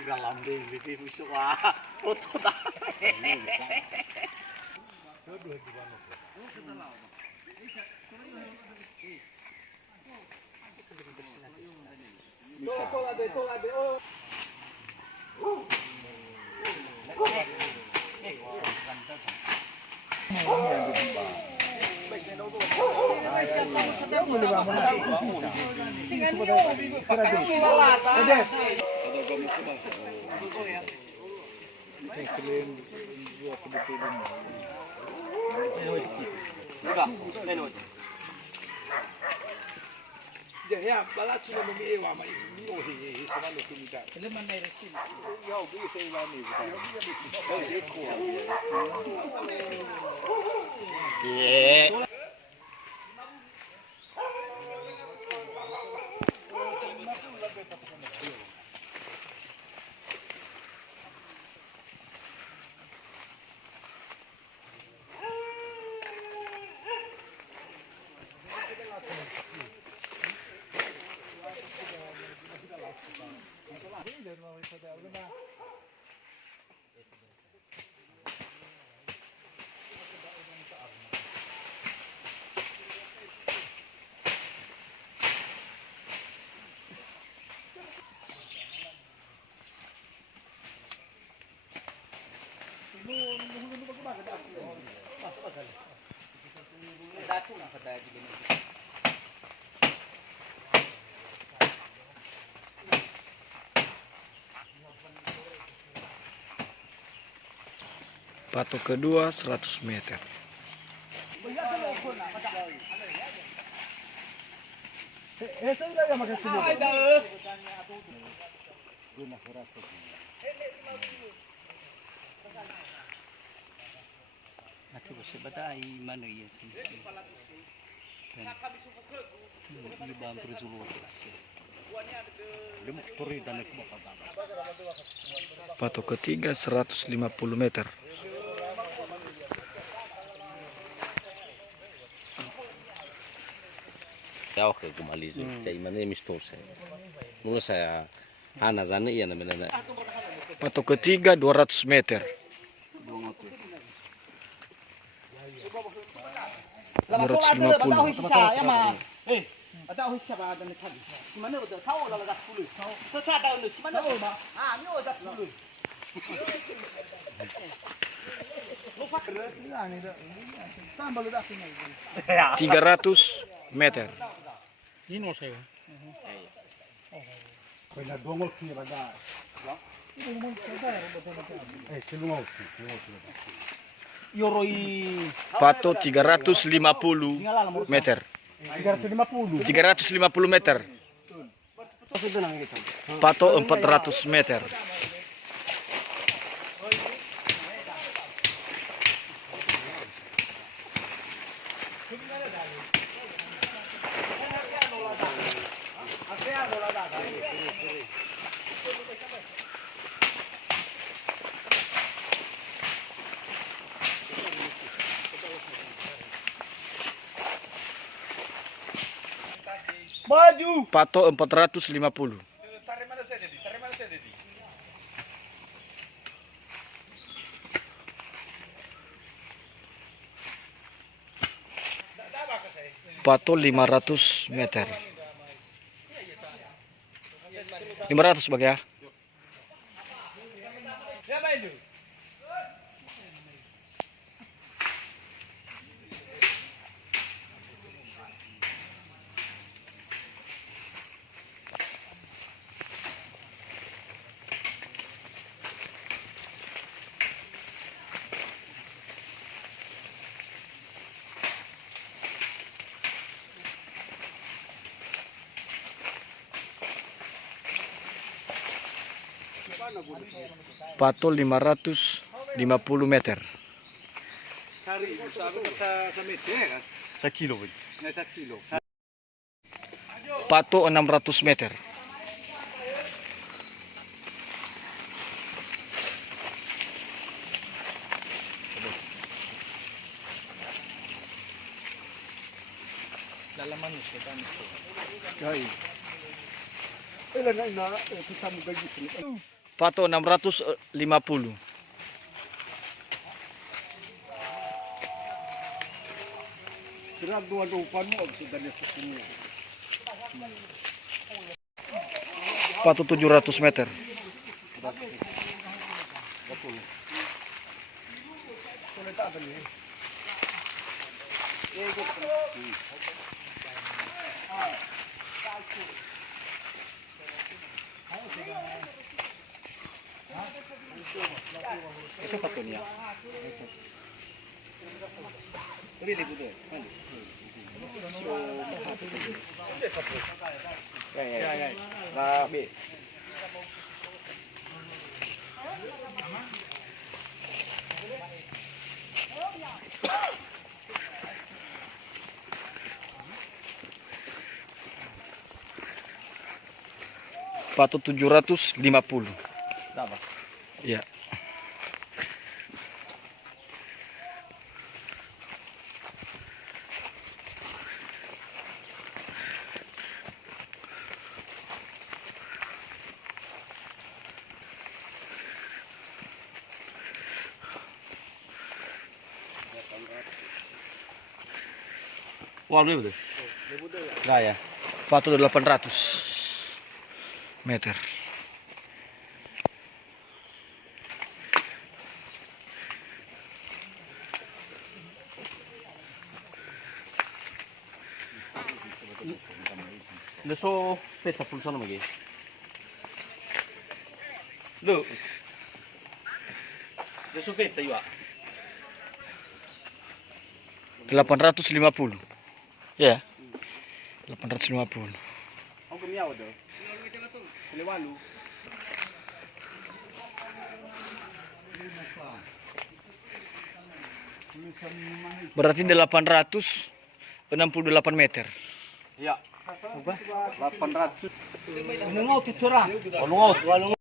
Iralambe ini busuk wah foto dah. Ya, balat sudah memilih wama ini. Oh, ini sama nuku kita. Ini mana resin? Ya, ini saya wama ini. Oh, dia kuat. Yeah. Patok kedua 100 meter. Patok ketiga 150 meter. Ya oke kembali saya mana mistos saya. Mula saya zane iya namanya. Patok ketiga 200 meter. 300 meter. Patok 350 meter. 350 meter. Patok 400 meter. Maju. Patok 450. Patok 500 meter. 500 bagi ya. Patok 550 meter. Patok 600 meter. Kita mau gaji sini. Pato 650. Kira dua upan mo sudah nyetok semua. Pato 700 meter. Eso patonya. Ini libudo. Ya. Rabi. Pato 750. Dapat. Ya. Wah, betul. Enggak ya. Pato 800 meter. Adesso aspetta, pulsano lagi. Loh. Adesso aspetta io. 850. Ya. 850. Ang gumiyaw daw. Siliwalu. Berarti 868 meter. Ya. 800. Nungaw tutura. Walungaw.